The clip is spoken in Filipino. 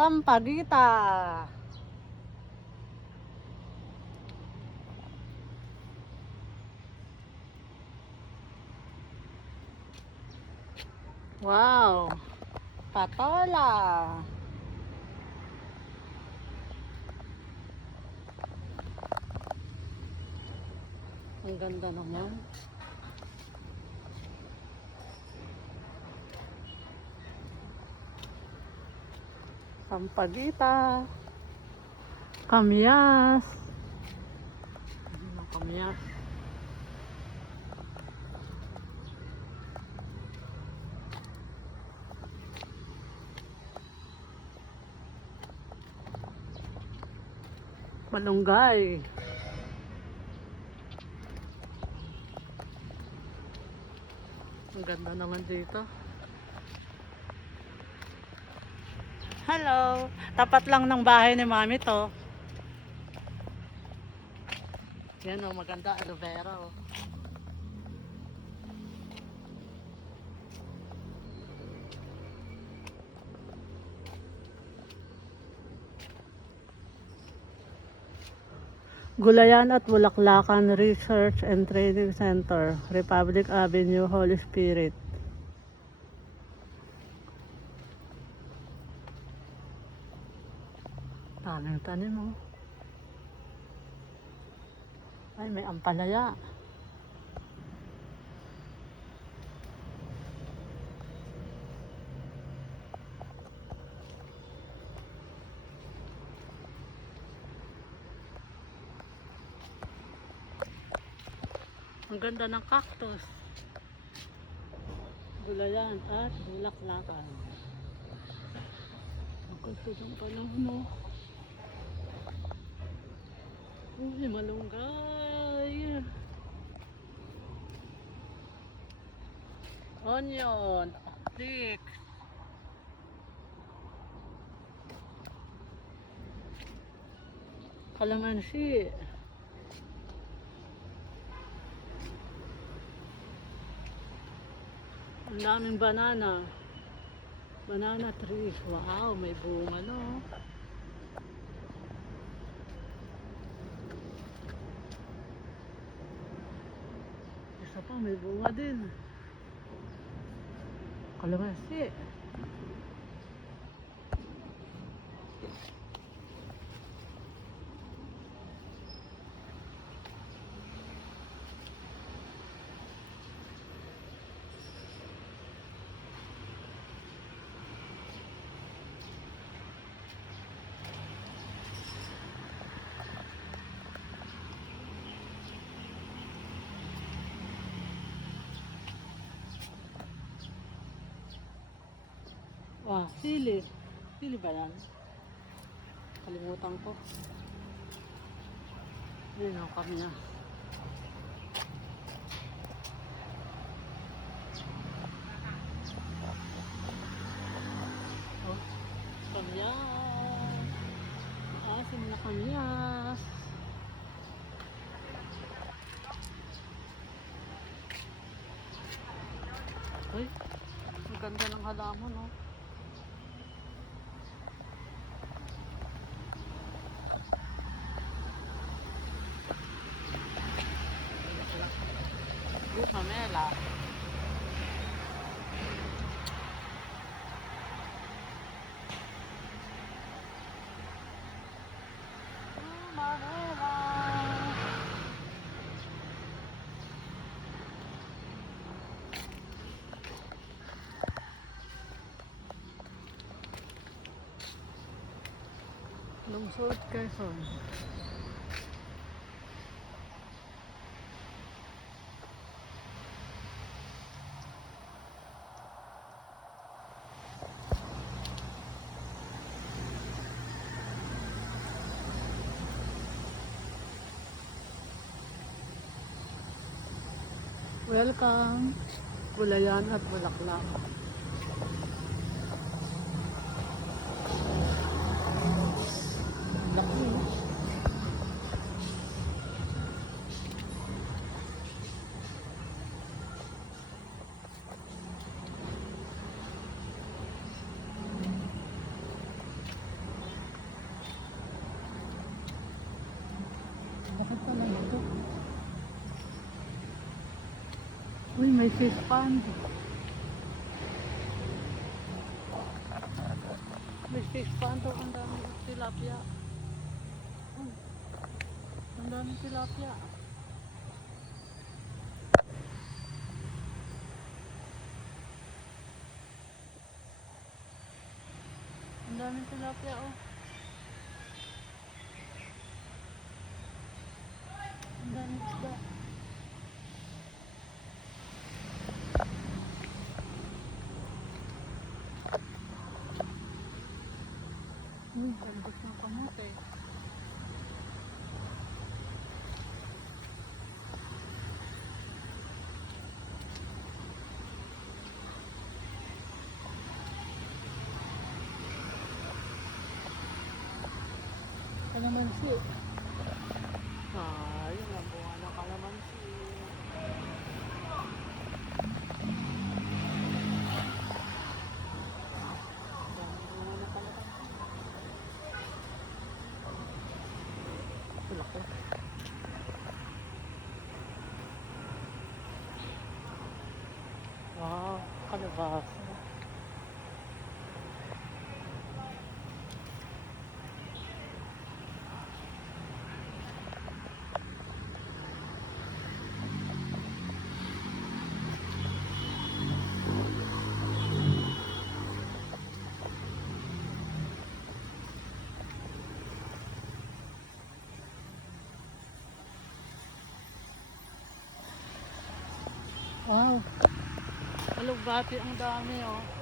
Sampaguita. Wow, patola. Ang ganda naman. Sampaguita. Kamyas. Kamyas. Malunggay. Ang ganda naman dito. Hello. Tapat lang ng bahay ni Mami to. Yan o, maganda. Aloe vera o. Gulayan at Bulaklakan Research and Training Center, Republic Avenue, Holy Spirit. Daming tanim mo. Ay, may ampalaya. Ang ganda ng cactus. Gulayan at Bulaklakan. Ang ganda ng panahon mo. Uy, malunggay. Onion. Leeks. Kalamansi. Ang daming banana. Banana trees. Wow, may bunga no. Isa pa, may bunga din. Kalamansi. Ah, sili. Sili ba yan? Kalimutan ko. Yun ang kami na. Oh, kamyas. Asim na kamyas. Ay, ang ganda ng halaman, oh. Pamela. Pamela. Lungsod Quezon. Welcome, Gulayan at Bulaklakan. Laki. may fish pond. May fish pond. Oh, ang dami tilapia. Oh, ang dami tilapia. Ang dami tilapia, oh. Ang dami isda. Ganda ng kamote. Kalamansi. Ah, yun ang bunga ng kalamansi. Dami bunga ng kalamansi. Laki. Wow, kalabasa. Wow, alugbati ang dami, oh.